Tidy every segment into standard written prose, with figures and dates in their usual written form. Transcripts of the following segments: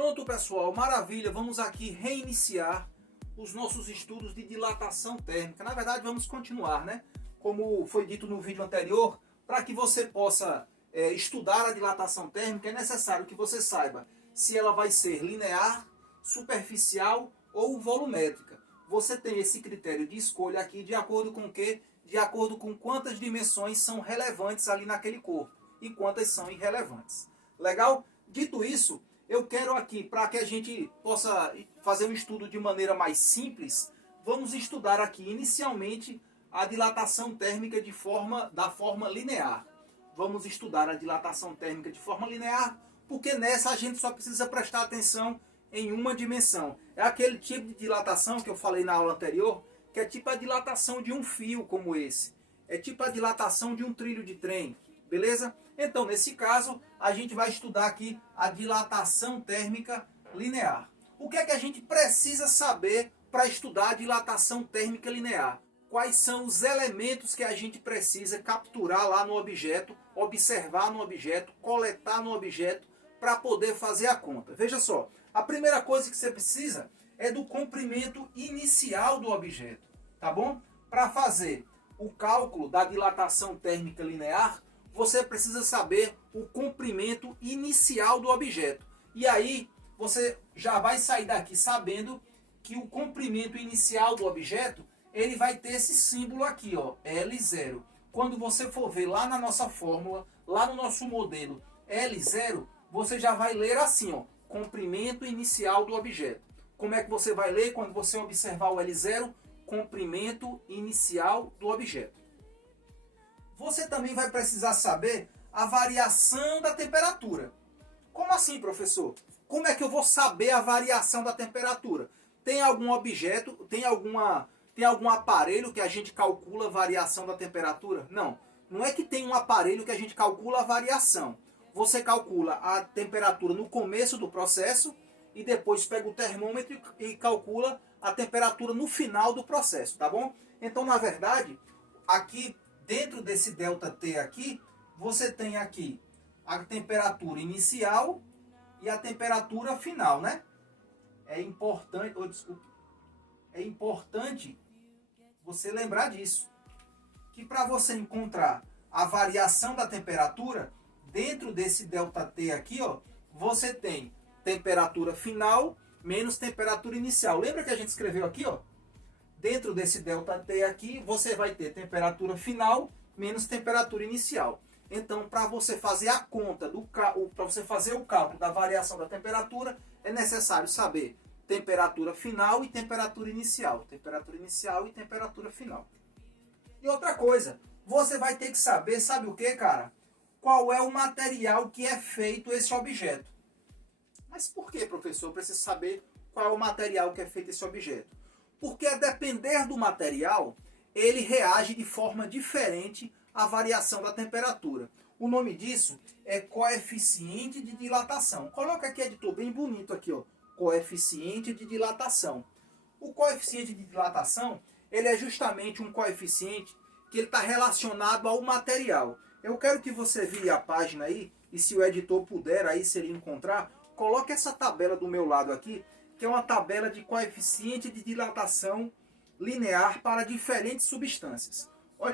Pronto, pessoal, maravilha, vamos aqui reiniciar os nossos estudos de dilatação térmica. Na verdade, vamos continuar, né? Como foi dito no vídeo anterior, para que você possa estudar a dilatação térmica, é necessário que você saiba se ela vai ser linear, superficial ou volumétrica. Você tem esse critério de escolha aqui de acordo com o quê? De acordo com quantas dimensões são relevantes ali naquele corpo e quantas são irrelevantes. Legal? Dito isso, eu quero aqui, para que a gente possa fazer um estudo de maneira mais simples, vamos estudar aqui inicialmente a dilatação térmica da forma linear. Vamos estudar a dilatação térmica de forma linear, porque nessa a gente só precisa prestar atenção em uma dimensão. É aquele tipo de dilatação que eu falei na aula anterior, que é tipo a dilatação de um fio como esse. É tipo a dilatação de um trilho de trem. Beleza? Então, nesse caso, a gente vai estudar aqui a dilatação térmica linear. O que é que a gente precisa saber para estudar a dilatação térmica linear? Quais são os elementos que a gente precisa capturar lá no objeto, observar no objeto, coletar no objeto, para poder fazer a conta? Veja só, a primeira coisa que você precisa é do comprimento inicial do objeto, tá bom? Para fazer o cálculo da dilatação térmica linear, você precisa saber o comprimento inicial do objeto. E aí, você já vai sair daqui sabendo que o comprimento inicial do objeto, ele vai ter esse símbolo aqui, ó, L0. Quando você for ver lá na nossa fórmula, lá no nosso modelo L0, você já vai ler assim, ó, comprimento inicial do objeto. Como é que você vai ler quando você observar o L0? Comprimento inicial do objeto. Você também vai precisar saber a variação da temperatura. Como assim, professor? Como é que eu vou saber a variação da temperatura? Tem algum objeto, tem algum aparelho que a gente calcula a variação da temperatura? Não, não é que tem um aparelho que a gente calcula a variação. Você calcula a temperatura no começo do processo e depois pega o termômetro e calcula a temperatura no final do processo, tá bom? Então, na verdade, aqui dentro desse ΔT aqui, você tem aqui a temperatura inicial e a temperatura final, né? É importante você lembrar disso. Que para você encontrar a variação da temperatura, dentro desse ΔT aqui, ó, você tem temperatura final menos temperatura inicial. Lembra que a gente escreveu aqui, ó? Dentro desse ΔT aqui, você vai ter temperatura final menos temperatura inicial. Então, para você fazer a conta, para você fazer o cálculo da variação da temperatura, é necessário saber temperatura final e temperatura inicial. Temperatura inicial e temperatura final. E outra coisa, você vai ter que saber, sabe o que, cara? Qual é o material que é feito esse objeto. Mas por que, professor, eu preciso saber qual é o material que é feito esse objeto? Porque a depender do material, ele reage de forma diferente à variação da temperatura. O nome disso é coeficiente de dilatação. Coloca aqui, editor, bem bonito aqui, ó, coeficiente de dilatação. O coeficiente de dilatação, ele é justamente um coeficiente que ele está relacionado ao material. Eu quero que você vire a página aí, e se o editor puder aí, se ele encontrar, coloque essa tabela do meu lado aqui, que é uma tabela de coeficiente de dilatação linear para diferentes substâncias.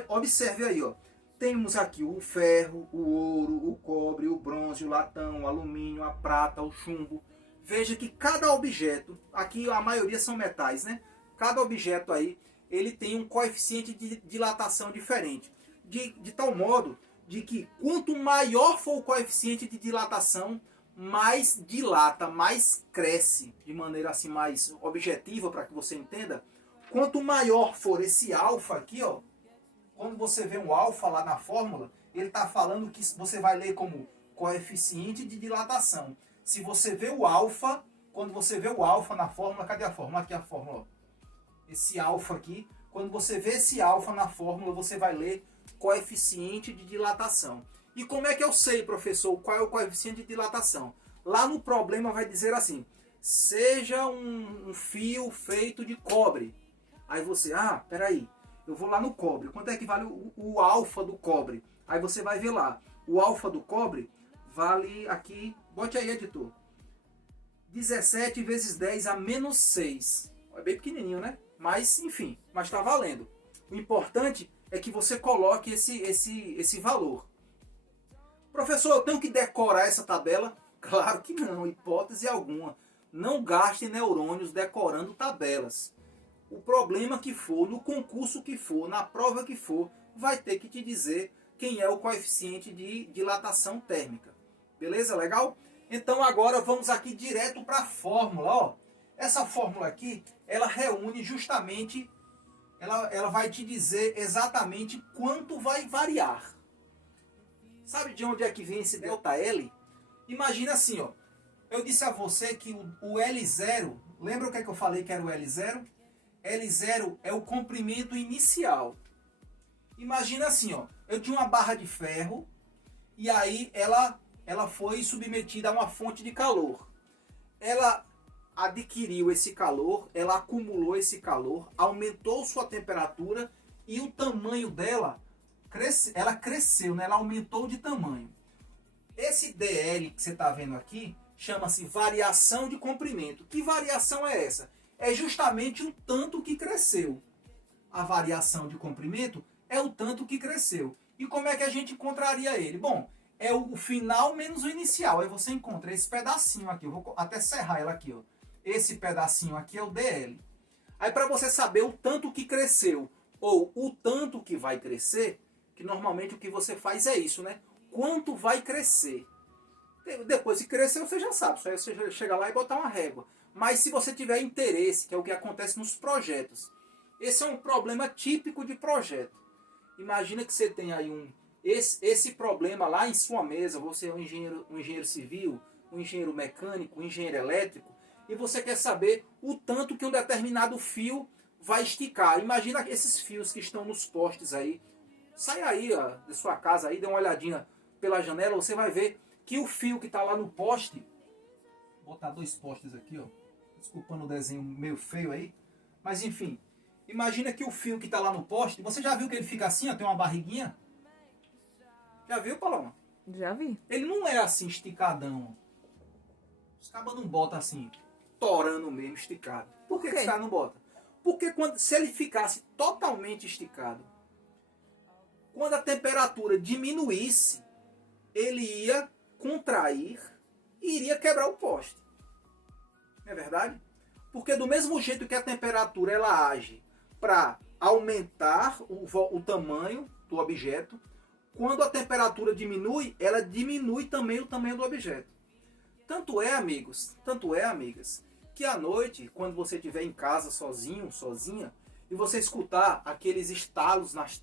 Observe aí, ó. Temos aqui o ferro, o ouro, o cobre, o bronze, o latão, o alumínio, a prata, o chumbo. Veja que cada objeto, aqui a maioria são metais, né? Cada objeto aí, ele tem um coeficiente de dilatação diferente. De tal modo de que quanto maior for o coeficiente de dilatação, mais dilata, mais cresce, de maneira assim mais objetiva para que você entenda. Quanto maior for esse alfa aqui, ó, quando você vê um alfa lá na fórmula, ele está falando que você vai ler como coeficiente de dilatação. Se você vê o alfa, quando você vê o alfa na fórmula, cadê a fórmula? Aqui a fórmula, ó. Esse alfa aqui, quando você vê esse alfa na fórmula, você vai ler coeficiente de dilatação. E como é que eu sei, professor, qual é o coeficiente de dilatação? Lá no problema vai dizer assim, seja um fio feito de cobre. Aí você, peraí, eu vou lá no cobre. Quanto é que vale o alfa do cobre? Aí você vai ver lá, o alfa do cobre vale aqui, bote aí, editor. 17 vezes 10 a menos 6. É bem pequenininho, né? Mas, enfim, mas está valendo. O importante é que você coloque esse valor. Professor, eu tenho que decorar essa tabela? Claro que não, hipótese alguma. Não gaste neurônios decorando tabelas. O problema que for, no concurso que for, na prova que for, vai ter que te dizer quem é o coeficiente de dilatação térmica. Beleza? Legal? Então agora vamos aqui direto para a fórmula. Ó. Essa fórmula aqui, ela reúne justamente, ela vai te dizer exatamente quanto vai variar. Sabe de onde é que vem esse ΔL? Imagina assim, ó. Eu disse a você que o L0, lembra o que é que eu falei que era o L0? L0 é o comprimento inicial. Imagina assim, ó. Eu tinha uma barra de ferro e aí ela foi submetida a uma fonte de calor. Ela adquiriu esse calor, ela acumulou esse calor, aumentou sua temperatura e o tamanho dela, ela cresceu, né? Ela aumentou de tamanho. Esse DL que você está vendo aqui chama-se variação de comprimento. Que variação é essa? É justamente o tanto que cresceu. A variação de comprimento é o tanto que cresceu. E como é que a gente encontraria ele? Bom, é o final menos o inicial. Aí você encontra esse pedacinho aqui. Eu vou até serrar ela aqui, ó. Esse pedacinho aqui é o DL. Aí para você saber o tanto que cresceu ou o tanto que vai crescer, que normalmente o que você faz é isso, né? Quanto vai crescer. Depois que crescer você já sabe. Só você chega lá e botar uma régua. Mas se você tiver interesse, que é o que acontece nos projetos. Esse é um problema típico de projeto. Imagina que você tem aí esse problema lá em sua mesa. Você é um engenheiro civil, um engenheiro mecânico, um engenheiro elétrico. E você quer saber o tanto que um determinado fio vai esticar. Imagina esses fios que estão nos postes aí. Sai aí ó, da sua casa, aí, dê uma olhadinha pela janela. Você vai ver que o fio que está lá no poste... Vou botar dois postes aqui, ó. Desculpando o desenho meio feio aí. Mas enfim, imagina que o fio que está lá no poste, você já viu que ele fica assim, ó, tem uma barriguinha? Já viu, Paloma? Já vi. Ele não é assim esticadão. Os cabas não botam assim, torando mesmo, esticado. Por que os caras não botam? Porque se ele ficasse totalmente esticado, quando a temperatura diminuísse, ele ia contrair e iria quebrar o poste. Não é verdade? Porque do mesmo jeito que a temperatura ela age para aumentar o tamanho do objeto, quando a temperatura diminui, ela diminui também o tamanho do objeto. Tanto é, amigos, tanto é, amigas, que à noite, quando você estiver em casa sozinho, sozinha, e você escutar aqueles estalos nas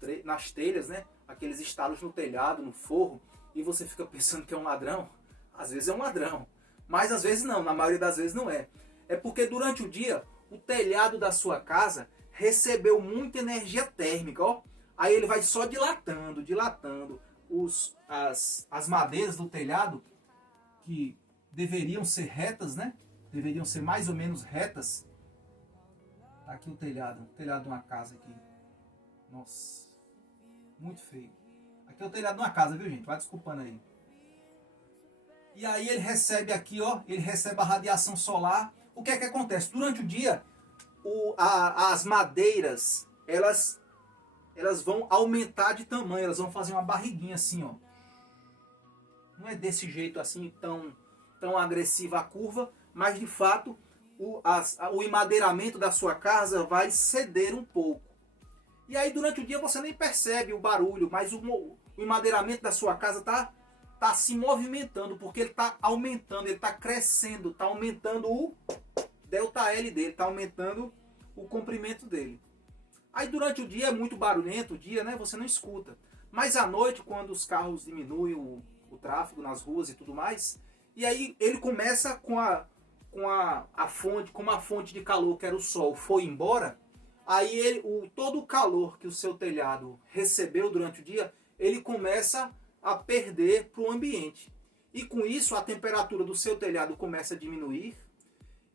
telhas, né? Aqueles estalos no telhado, no forro, e você fica pensando que é um ladrão, às vezes é um ladrão, mas às vezes não, na maioria das vezes não é. É porque durante o dia, o telhado da sua casa recebeu muita energia térmica, ó. Aí ele vai só dilatando, dilatando. As madeiras do telhado, que deveriam ser retas, né? Deveriam ser mais ou menos retas. Tá aqui o telhado de uma casa aqui. Nossa, muito feio. Aqui é o telhado de uma casa, viu, gente? Vai desculpando aí. E aí ele recebe aqui, ó, ele recebe a radiação solar. O que é que acontece? Durante o dia, as madeiras, elas vão aumentar de tamanho, elas vão fazer uma barriguinha assim, ó. Não é desse jeito assim, tão agressiva a curva, mas de fato, o emadeiramento da sua casa vai ceder um pouco. E aí durante o dia você nem percebe o barulho, mas o emadeiramento da sua casa tá se movimentando, porque ele está aumentando, ele está crescendo, está aumentando o ΔL dele, está aumentando o comprimento dele. Aí durante o dia é muito barulhento, o dia, né, você não escuta. Mas à noite, quando os carros diminuem o tráfego nas ruas e tudo mais, e aí ele começa com a fonte de calor, que era o sol, foi embora, aí todo o calor que o seu telhado recebeu durante o dia, ele começa a perder para o ambiente. E com isso a temperatura do seu telhado começa a diminuir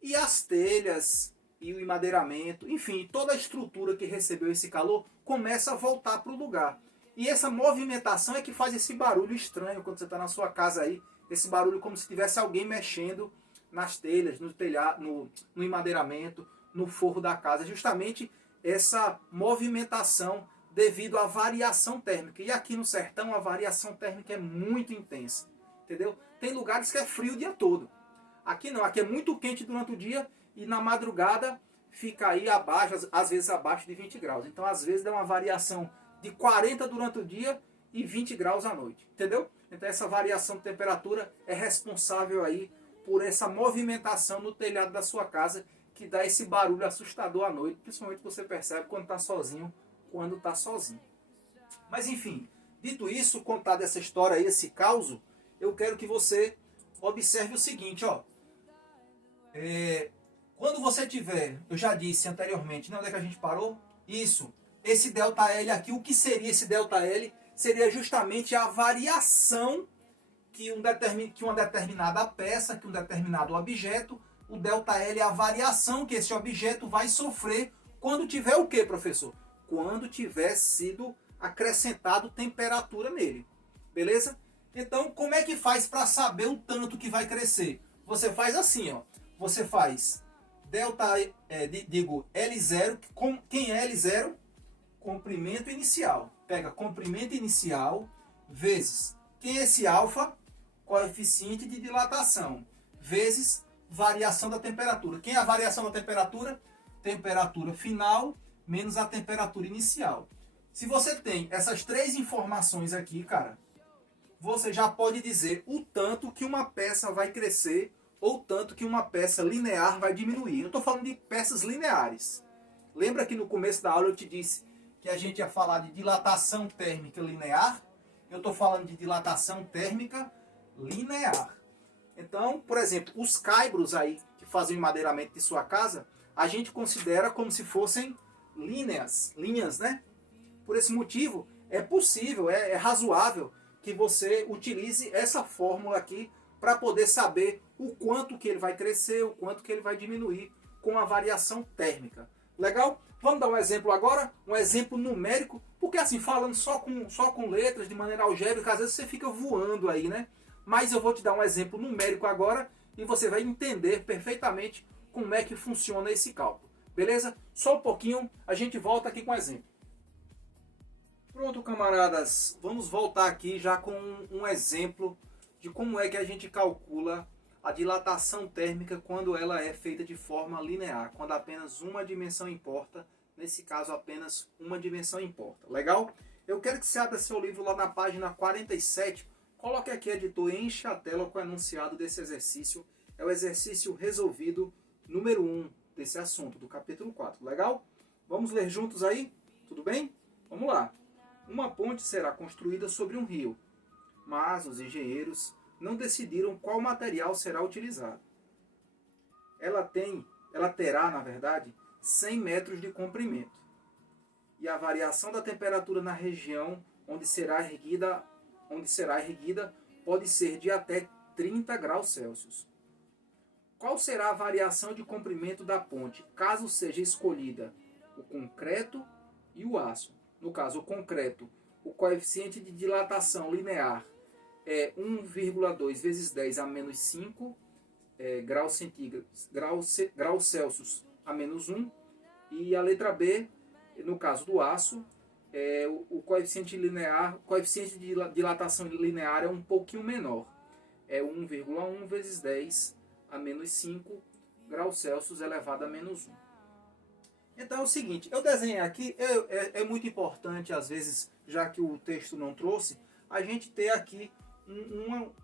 e as telhas e o emadeiramento, enfim, toda a estrutura que recebeu esse calor começa a voltar para o lugar. E essa movimentação é que faz esse barulho estranho quando você está na sua casa aí, esse barulho como se tivesse alguém mexendo nas telhas, no telhado, no emadeiramento, no forro da casa. Justamente essa movimentação devido à variação térmica. E aqui no sertão a variação térmica é muito intensa, entendeu? Tem lugares que é frio o dia todo. Aqui não, aqui é muito quente durante o dia e na madrugada fica aí abaixo, às vezes abaixo de 20 graus. Então às vezes dá uma variação de 40 durante o dia e 20 graus à noite, entendeu? Então essa variação de temperatura é responsável aí por essa movimentação no telhado da sua casa, que dá esse barulho assustador à noite, principalmente você percebe quando está sozinho, Mas enfim, dito isso, contado essa história aí, esse caos, eu quero que você observe o seguinte, ó. Quando você tiver, eu já disse anteriormente, onde é que a gente parou? Isso, esse ΔL aqui, o que seria esse ΔL? Seria justamente a variação que uma determinada peça, que um determinado objeto, o ΔL é a variação que esse objeto vai sofrer quando tiver o que, professor? Quando tiver sido acrescentado temperatura nele. Beleza? Então, como é que faz para saber o tanto que vai crescer? Você faz assim, ó. Você faz L0, quem é L0? Comprimento inicial. Pega comprimento inicial vezes, quem é esse alfa? Coeficiente de dilatação, vezes variação da temperatura. Quem é a variação da temperatura? Temperatura final menos a temperatura inicial. Se você tem essas três informações aqui, cara, você já pode dizer o tanto que uma peça vai crescer ou tanto que uma peça linear vai diminuir. Eu estou falando de peças lineares. Lembra que no começo da aula eu te disse que a gente ia falar de dilatação térmica linear? Eu estou falando de dilatação térmica linear. Então, por exemplo, os caibros aí que fazem o emadeiramento de sua casa, a gente considera como se fossem linhas, né? Por esse motivo, é possível, é razoável que você utilize essa fórmula aqui para poder saber o quanto que ele vai crescer, o quanto que ele vai diminuir com a variação térmica. Legal? Vamos dar um exemplo agora, um exemplo numérico, porque assim, falando só com letras, de maneira algébrica, às vezes você fica voando aí, né? Mas eu vou te dar um exemplo numérico agora e você vai entender perfeitamente como é que funciona esse cálculo. Beleza? Só um pouquinho, a gente volta aqui com o exemplo. Pronto, camaradas, vamos voltar aqui já com um exemplo de como é que a gente calcula a dilatação térmica quando ela é feita de forma linear, quando apenas uma dimensão importa, nesse caso apenas uma dimensão importa. Legal? Eu quero que você abra seu livro lá na página 47, coloque aqui, editor, e encha a tela com o enunciado desse exercício. É o exercício resolvido número 1 desse assunto, do capítulo 4. Legal? Vamos ler juntos aí? Tudo bem? Vamos lá. Uma ponte será construída sobre um rio, mas os engenheiros não decidiram qual material será utilizado. Ela terá, na verdade, 100 metros de comprimento. E a variação da temperatura na região onde será erguida pode ser de até 30 graus Celsius. Qual será a variação de comprimento da ponte, caso seja escolhida o concreto e o aço? No caso, o concreto, o coeficiente de dilatação linear é 1,2 vezes 10 a menos 5 graus Celsius a menos 1. E a letra B, no caso do aço, o coeficiente de dilatação linear é um pouquinho menor. É 1,1 vezes 10 a menos 5 graus Celsius elevado a menos 1. Então é o seguinte, eu desenhei aqui, é muito importante, às vezes, já que o texto não trouxe, a gente ter aqui,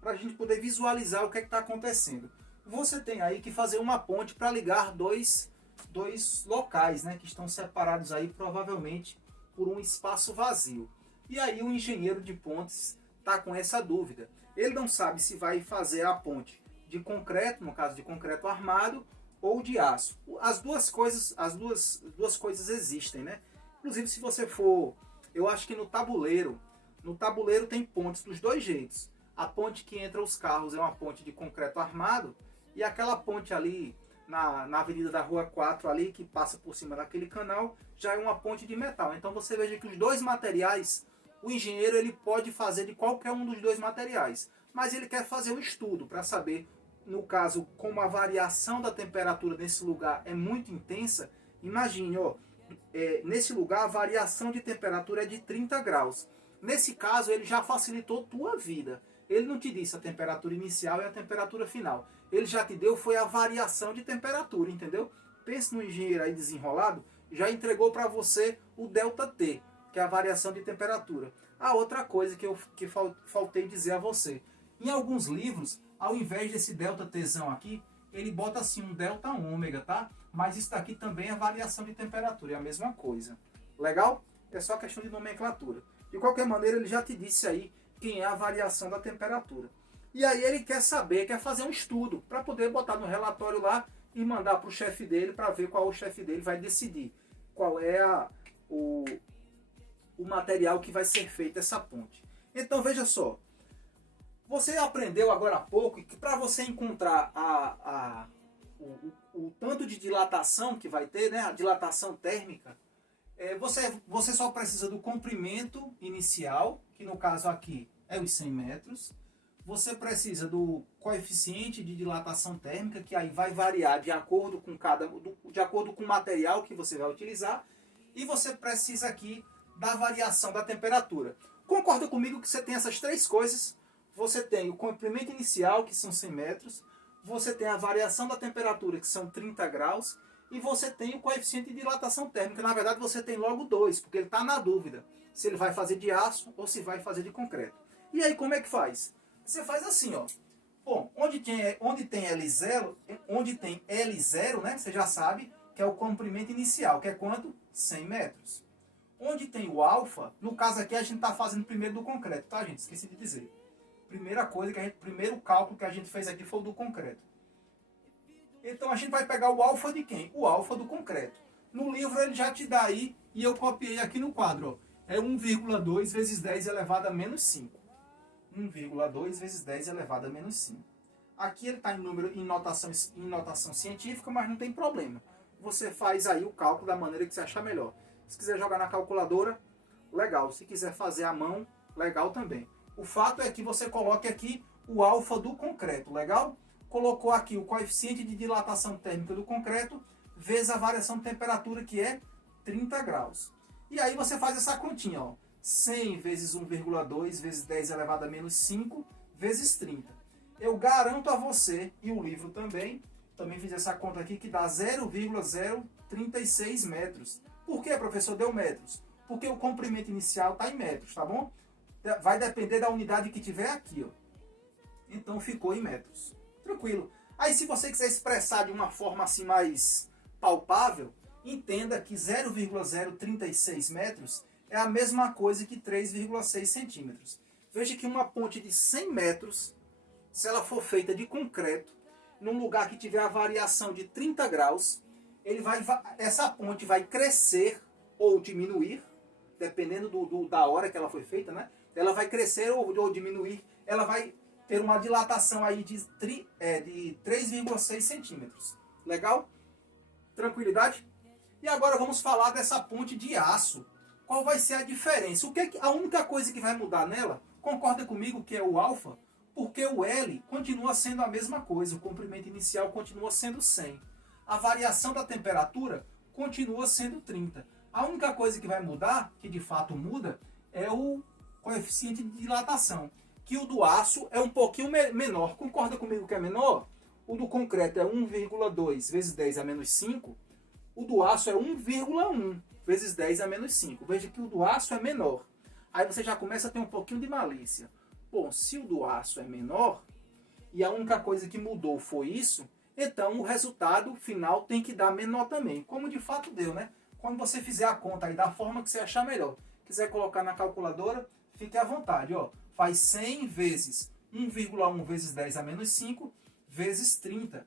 para a gente poder visualizar o que está acontecendo. Você tem aí que fazer uma ponte para ligar dois locais, né, que estão separados aí provavelmente por um espaço vazio. E aí o engenheiro de pontes está com essa dúvida. Ele não sabe se vai fazer a ponte de concreto, no caso de concreto armado, ou de aço. As duas coisas existem, né? Inclusive, se você for, eu acho que no tabuleiro tem pontes dos dois jeitos. A ponte que entra os carros é uma ponte de concreto armado, e aquela ponte ali na avenida da Rua 4 ali, que passa por cima daquele canal, já é uma ponte de metal. Então você veja que os dois materiais, o engenheiro ele pode fazer de qualquer um dos dois materiais, mas ele quer fazer um estudo para saber no caso, como a variação da temperatura nesse lugar é muito intensa, imagine, ó, nesse lugar a variação de temperatura é de 30 graus. Nesse caso, ele já facilitou tua vida. Ele não te disse a temperatura inicial e a temperatura final. Ele já te deu foi a variação de temperatura, entendeu? Pense no engenheiro aí desenrolado, já entregou para você o ΔT, que é a variação de temperatura. A outra coisa que faltei dizer a você. Em alguns livros, ao invés desse ΔTzão aqui, ele bota assim um ΔΩ, tá? Mas isso daqui também é variação de temperatura, é a mesma coisa. Legal? É só questão de nomenclatura. De qualquer maneira, ele já te disse aí quem é a variação da temperatura. E aí ele quer saber, quer fazer um estudo, para poder botar no relatório lá e mandar para o chefe dele, para ver qual o chefe dele vai decidir. Qual é o material que vai ser feito essa ponte. Então veja só, você aprendeu agora há pouco que para você encontrar o tanto de dilatação que vai ter, né, a dilatação térmica, você só precisa do comprimento inicial, que no caso aqui é os 100 metros. Você precisa do coeficiente de dilatação térmica, que aí vai variar de acordo com o material que você vai utilizar. E você precisa aqui da variação da temperatura. Concorda comigo que você tem essas três coisas? Você tem o comprimento inicial, que são 100 metros. Você tem a variação da temperatura, que são 30 graus. E você tem o coeficiente de dilatação térmica. Na verdade, você tem logo dois, porque ele está na dúvida se ele vai fazer de aço ou se vai fazer de concreto. E aí, como é que faz? Você faz assim, ó. Bom, onde tem L0, né? Você já sabe que é o comprimento inicial, que é quanto? 100 metros. Onde tem o alfa, no caso aqui a gente está fazendo primeiro do concreto, tá, gente? Esqueci de dizer. Primeiro cálculo que a gente fez aqui foi o do concreto. Então a gente vai pegar o alfa de quem? O alfa do concreto. No livro ele já te dá aí, e eu copiei aqui no quadro, ó. É 1,2 vezes 10 elevado a menos 5. 1,2 vezes 10 elevado a menos 5. Aqui ele está em notação científica, mas não tem problema. Você faz aí o cálculo da maneira que você achar melhor. Se quiser jogar na calculadora, legal. Se quiser fazer à mão, legal também. O fato é que você coloque aqui o alfa do concreto, legal? Colocou aqui o coeficiente de dilatação térmica do concreto, vezes a variação de temperatura, que é 30 graus. E aí você faz essa continha, ó. 100 vezes 1,2 vezes 10 elevado a menos 5 vezes 30. Eu garanto a você, e o livro também fiz essa conta aqui, que dá 0,036 metros. Por que, professor, deu metros? Porque o comprimento inicial está em metros, tá bom? Vai depender da unidade que tiver aqui, ó. Então ficou em metros. Tranquilo. Aí se você quiser expressar de uma forma assim mais palpável, entenda que 0,036 metros é a mesma coisa que 3,6 centímetros. Veja que uma ponte de 100 metros, se ela for feita de concreto, num lugar que tiver a variação de 30 graus, essa ponte vai crescer ou diminuir, dependendo da hora que ela foi feita, né? Ela vai crescer ou diminuir, ela vai ter uma dilatação aí de 3,6 centímetros. Legal? Tranquilidade? E agora vamos falar dessa ponte de aço. Qual vai ser a diferença? A única coisa que vai mudar nela, concorda comigo que é o alfa? Porque o L continua sendo a mesma coisa, o comprimento inicial continua sendo 100. A variação da temperatura continua sendo 30. A única coisa que vai mudar, que de fato muda, é o coeficiente de dilatação. Que o do aço é um pouquinho menor. Concorda comigo que é menor? O do concreto é 1,2 vezes 10 a menos 5. O do aço é 1,1 vezes 10 a menos 5. Veja que o do aço é menor. Aí você já começa a ter um pouquinho de malícia. Bom, se o do aço é menor, e a única coisa que mudou foi isso, então o resultado final tem que dar menor também. Como de fato deu, né? Quando você fizer a conta aí da forma que você achar melhor, quiser colocar na calculadora, fique à vontade, ó. Faz 100 vezes 1,1 vezes 10 a menos 5 vezes 30.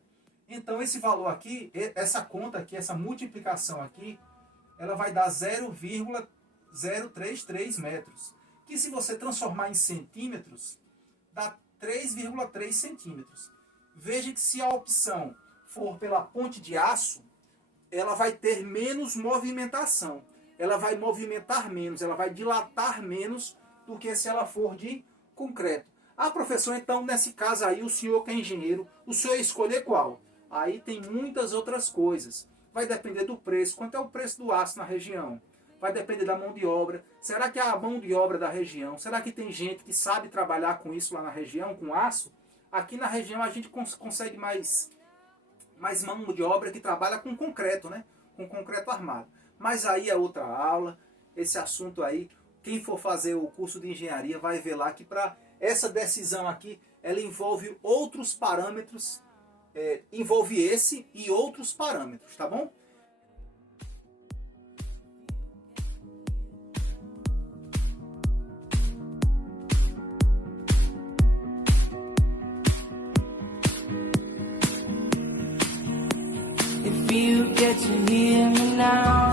Então esse valor aqui, essa conta aqui, essa multiplicação aqui, ela vai dar 0,033 metros. Que se você transformar em centímetros, dá 3,3 centímetros. Veja que se a opção for pela ponte de aço, ela vai ter menos movimentação. Ela vai movimentar menos, ela vai dilatar menos do que se ela for de concreto. Ah, professor, então nesse caso aí o senhor que é engenheiro, o senhor escolher qual? Aí tem muitas outras coisas. Vai depender do preço, quanto é o preço do aço na região. Vai depender da mão de obra. Será que a mão de obra da região, será que tem gente que sabe trabalhar com isso lá na região, com aço? Aqui na região a gente consegue mais mão de obra que trabalha com concreto, né? Com concreto armado. Mas aí é outra aula, esse assunto aí, quem for fazer o curso de engenharia vai ver lá que para essa decisão aqui, ela envolve outros parâmetros, envolve esse e outros parâmetros, tá bom? If you get to hear me now,